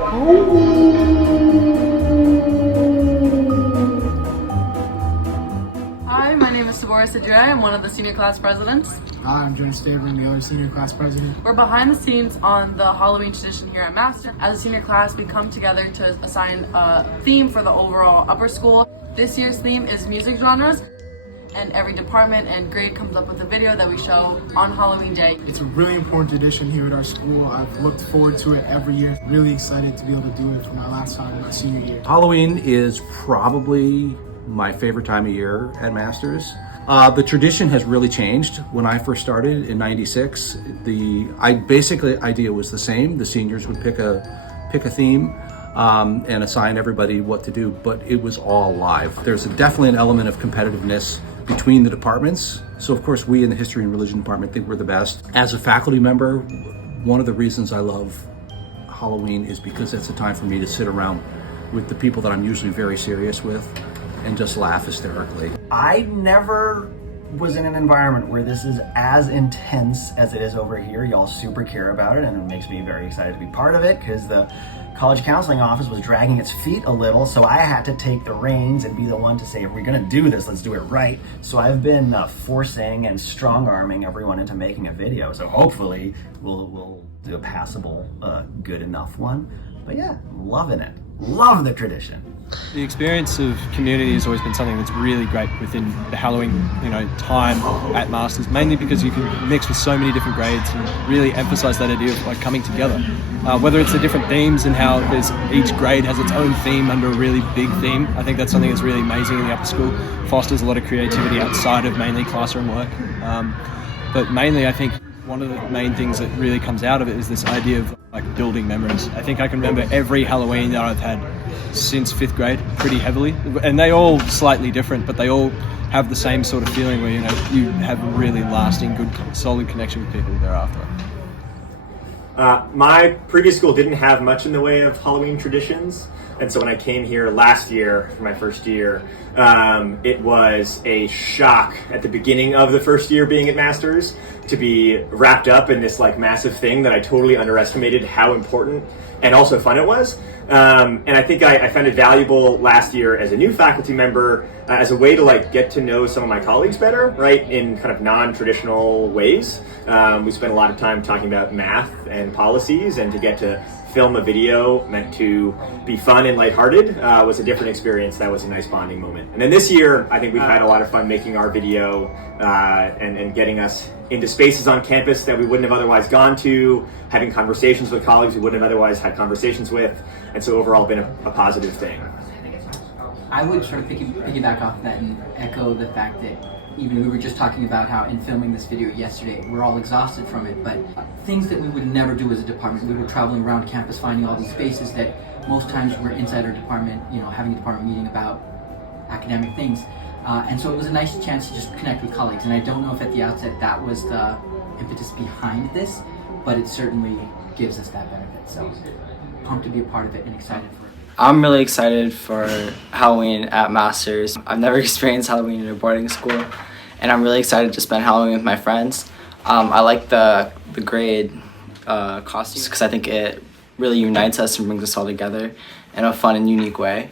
Hi, my name is Sibora Sadrijaj. I'm one of the senior class presidents. Hi, I'm Jonas Stavern, the other senior class president. We're behind the scenes on the Halloween tradition here at Master. As a senior class, we come together to assign a theme for the overall upper school. This year's theme is music genres, and every department and grade comes up with a video that we show on Halloween Day. It's a really important tradition here at our school. I've looked forward to it every year. Really excited to be able to do it for my last time in my senior year. Halloween is probably my favorite time of year at Masters. The tradition has really changed. When I first started in '96, the idea was the same. The seniors would pick a theme and assign everybody what to do, but it was all live. There's definitely an element of competitiveness between the departments. So of course we in the history and religion department think we're the best. As a faculty member, one of the reasons I love Halloween is because it's a time for me to sit around with the people that I'm usually very serious with and just laugh hysterically. I never was in an environment where this is as intense as it is over here. Y'all super care about it, and it makes me very excited to be part of it, because the college counseling office was dragging its feet a little, so I had to take the reins and be the one to say, if we're gonna do this, let's do it right. So I've been forcing and strong-arming everyone into making a video, so hopefully we'll do a passable, good enough one. But yeah, I'm loving it. Love the tradition. The experience of community has always been something that's really great within the Halloween, time at Masters, mainly because you can mix with so many different grades and really emphasize that idea of like coming together. Whether it's the different themes and how each grade has its own theme under a really big theme, I think that's something that's really amazing in the upper school. Fosters a lot of creativity outside of mainly classroom work. But mainly I think one of the main things that really comes out of it is this idea of like building memories. I think I can remember every Halloween that I've had since 5th grade pretty heavily, and they all slightly different, but they all have the same sort of feeling where you have a really lasting, good, solid connection with people thereafter. My previous school didn't have much in the way of Halloween traditions, and so when I came here last year for my first year, it was a shock at the beginning of the first year being at Masters to be wrapped up in this like massive thing that I totally underestimated how important and also fun it was. And I think I found it valuable last year as a new faculty member as a way to like get to know some of my colleagues better, right, in kind of non-traditional ways. We spent a lot of time talking about math and policies, and to get to film a video meant to be fun and lighthearted was a different experience. That was a nice bonding moment. And then this year, I think we've had a lot of fun making our video and getting us into spaces on campus that we wouldn't have otherwise gone to, having conversations with colleagues we wouldn't have otherwise had conversations with, and so overall been a positive thing. I would sort of piggyback off that and echo the fact that even we were just talking about how in filming this video yesterday, we're all exhausted from it, but things that we would never do as a department. We were traveling around campus finding all these spaces that most times we're inside our department, having a department meeting about academic things. And so it was a nice chance to just connect with colleagues. And I don't know if at the outset that was the impetus behind this, but it certainly gives us that benefit. So pumped to be a part of it and excited for it. I'm really excited for Halloween at Masters. I've never experienced Halloween in a boarding school, and I'm really excited to spend Halloween with my friends. I like the grade costumes because I think it really unites us and brings us all together in a fun and unique way.